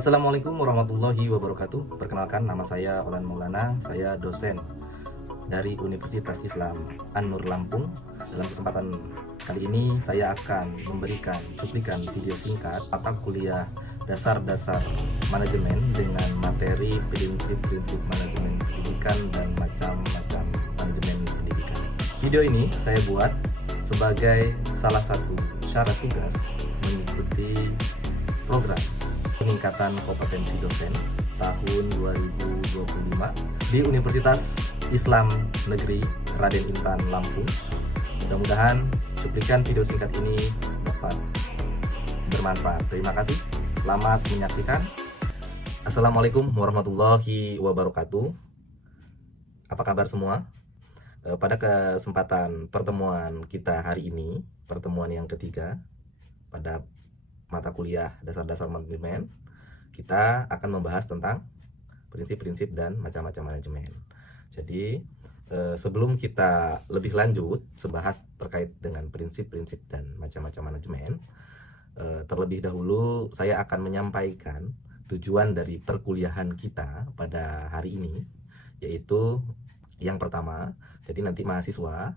Assalamualaikum warahmatullahi wabarakatuh. Perkenalkan, nama saya Olan Maulana. Saya dosen dari Universitas Islam An-Nur Lampung. Dalam kesempatan kali ini saya akan memberikan cuplikan video singkat mata kuliah dasar-dasar manajemen dengan materi prinsip-prinsip manajemen pendidikan dan macam-macam manajemen pendidikan. Video ini saya buat sebagai salah satu syarat tugas mengikuti program peningkatan kompetensi dosen tahun 2025 di Universitas Islam Negeri Raden Intan Lampung. Mudah-mudahan cuplikan video singkat ini dapat bermanfaat. Terima kasih. Selamat menyaksikan. Assalamualaikum warahmatullahi wabarakatuh. Apa kabar semua? Pada kesempatan pertemuan kita hari ini, pertemuan yang ketiga pada mata kuliah dasar-dasar manajemen, kita akan membahas tentang prinsip-prinsip dan macam-macam manajemen. Jadi sebelum kita lebih lanjut sebahas terkait dengan prinsip-prinsip dan macam-macam manajemen, terlebih dahulu saya akan menyampaikan tujuan dari perkuliahan kita pada hari ini, yaitu yang pertama, jadi nanti mahasiswa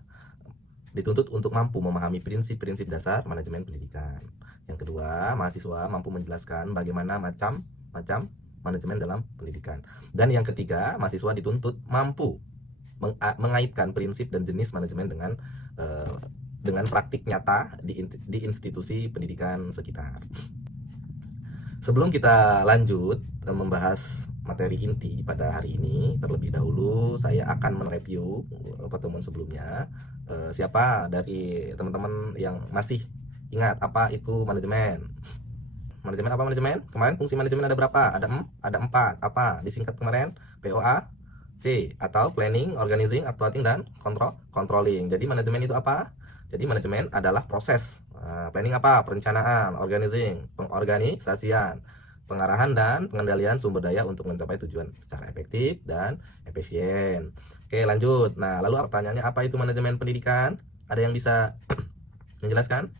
dituntut untuk mampu memahami prinsip-prinsip dasar manajemen pendidikan. Yang kedua, mahasiswa mampu menjelaskan bagaimana macam-macam manajemen dalam pendidikan. Dan yang ketiga, mahasiswa dituntut mampu mengaitkan prinsip dan jenis manajemen dengan praktik nyata di institusi pendidikan sekitar. Sebelum kita lanjut membahas materi inti pada hari ini, terlebih dahulu saya akan mereview pertemuan sebelumnya. Siapa dari teman-teman yang masih ingat apa itu manajemen? Manajemen apa manajemen? Kemarin fungsi manajemen ada berapa? Ada 4. Apa? Disingkat kemarin POA, C atau planning, organizing, actuating, dan controlling. Jadi manajemen itu apa? Jadi manajemen adalah proses. Planning apa? Perencanaan. Organizing, pengorganisasian. Pengarahan dan pengendalian sumber daya untuk mencapai tujuan secara efektif dan efisien. Oke, lanjut. Nah, lalu pertanyaannya, apa itu manajemen pendidikan? Ada yang bisa menjelaskan?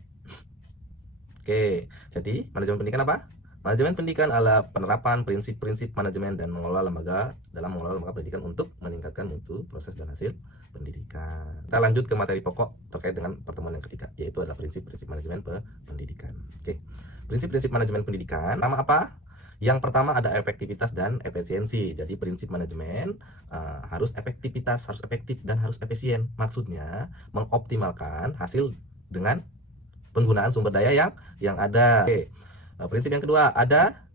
Oke, jadi manajemen pendidikan apa? Manajemen pendidikan adalah penerapan prinsip-prinsip manajemen dan mengelola lembaga pendidikan untuk meningkatkan mutu, proses, dan hasil pendidikan. Kita lanjut ke materi pokok terkait dengan pertemuan yang ketiga, yaitu adalah prinsip-prinsip manajemen pendidikan. Oke, prinsip-prinsip manajemen pendidikan, nama apa? Yang pertama ada efektivitas dan efisiensi. Jadi prinsip manajemen harus efektivitas, harus efektif, dan harus efisien. Maksudnya mengoptimalkan hasil dengan penggunaan sumber daya yang ada. Oke. Prinsip yang kedua ada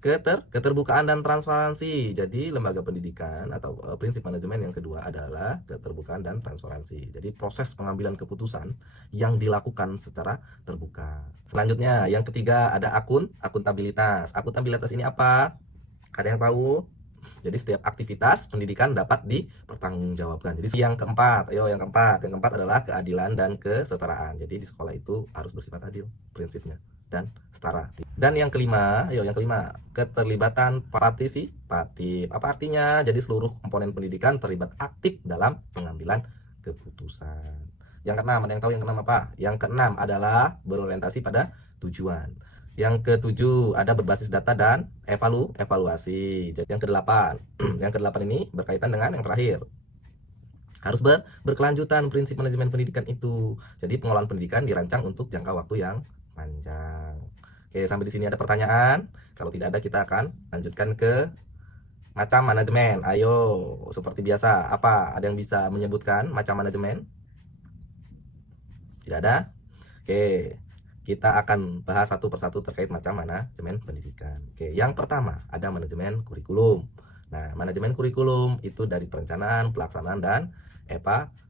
keterbukaan dan transparansi. Jadi lembaga pendidikan atau prinsip manajemen yang kedua adalah keterbukaan dan transparansi. Jadi proses pengambilan keputusan yang dilakukan secara terbuka. Selanjutnya yang ketiga ada akuntabilitas. Akuntabilitas ini apa? Ada yang tahu? Jadi setiap aktivitas pendidikan dapat dipertanggungjawabkan. Jadi yang keempat adalah keadilan dan kesetaraan. Jadi di sekolah itu harus bersifat adil prinsipnya dan setara. Dan yang kelima, keterlibatan partisipatif. Apa artinya? Jadi seluruh komponen pendidikan terlibat aktif dalam pengambilan keputusan. Yang keenam, ada yang tahu yang keenam apa? Yang keenam adalah berorientasi pada tujuan. Yang ketujuh ada berbasis data dan evaluasi. Jadi yang kedelapan, ini berkaitan dengan yang terakhir. Harus berkelanjutan prinsip manajemen pendidikan itu. Jadi pengelolaan pendidikan dirancang untuk jangka waktu yang panjang. Oke, sampai di sini ada pertanyaan? Kalau tidak ada, kita akan lanjutkan ke macam manajemen. Ayo, seperti biasa, apa? Ada yang bisa menyebutkan macam manajemen? Tidak ada? Oke. Kita akan bahas satu persatu terkait macam manajemen pendidikan. Oke, yang pertama ada manajemen kurikulum. Nah, manajemen kurikulum itu dari perencanaan, pelaksanaan, dan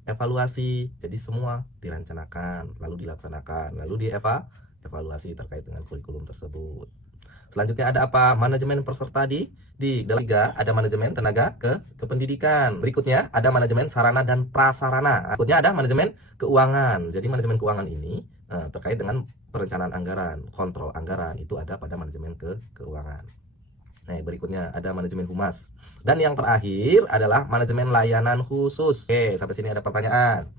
evaluasi. Jadi semua direncanakan, lalu dilaksanakan, lalu dievaluasi terkait dengan kurikulum tersebut. Selanjutnya ada apa? Manajemen peserta di dalam tiga ada manajemen tenaga kependidikan. Berikutnya ada manajemen sarana dan prasarana. Berikutnya ada manajemen keuangan. Jadi manajemen keuangan ini terkait dengan perencanaan anggaran, kontrol anggaran itu ada pada manajemen keuangan. Nah, berikutnya ada manajemen humas. Dan yang terakhir adalah manajemen layanan khusus. Oke, sampai sini ada pertanyaan?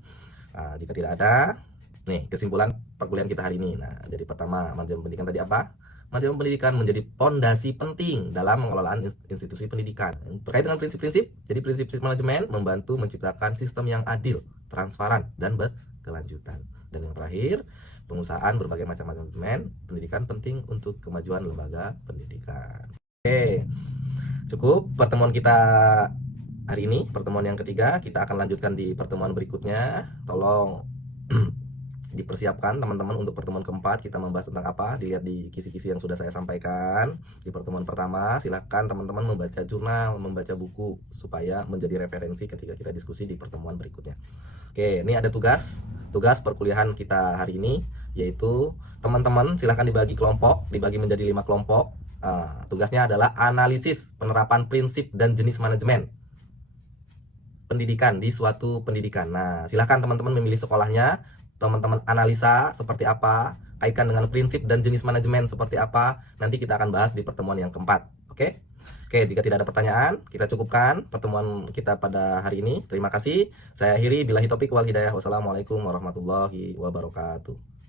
Jika tidak ada, nih kesimpulan perkuliahan kita hari ini. Nah, jadi pertama, manajemen pendidikan tadi apa? manajemen pendidikan menjadi pondasi penting dalam pengelolaan institusi pendidikan. Terkait dengan prinsip-prinsip, jadi prinsip manajemen membantu menciptakan sistem yang adil, transparan, dan berkelanjutan. Dan yang terakhir, pengusahaan berbagai macam manajemen pendidikan penting untuk kemajuan lembaga pendidikan. Oke, cukup pertemuan kita hari ini, pertemuan yang ketiga. Kita akan lanjutkan di pertemuan berikutnya. Tolong dipersiapkan teman-teman untuk pertemuan keempat. Kita membahas tentang apa, dilihat di kisi-kisi yang sudah saya sampaikan. Di pertemuan pertama silahkan teman-teman membaca jurnal, membaca buku supaya menjadi referensi ketika kita diskusi di pertemuan berikutnya. Oke, ini ada tugas perkuliahan kita hari ini, yaitu teman-teman silahkan dibagi kelompok, dibagi menjadi 5 kelompok. Tugasnya adalah analisis penerapan prinsip dan jenis manajemen pendidikan di suatu pendidikan. Nah, silahkan teman-teman memilih sekolahnya, teman-teman analisa seperti apa, kaitkan dengan prinsip dan jenis manajemen seperti apa. Nanti kita akan bahas di pertemuan yang keempat. Oke, jika tidak ada pertanyaan, kita cukupkan pertemuan kita pada hari ini. Terima kasih. Saya akhiri, billahi taufiq wal hidayah. Wassalamualaikum warahmatullahi wabarakatuh.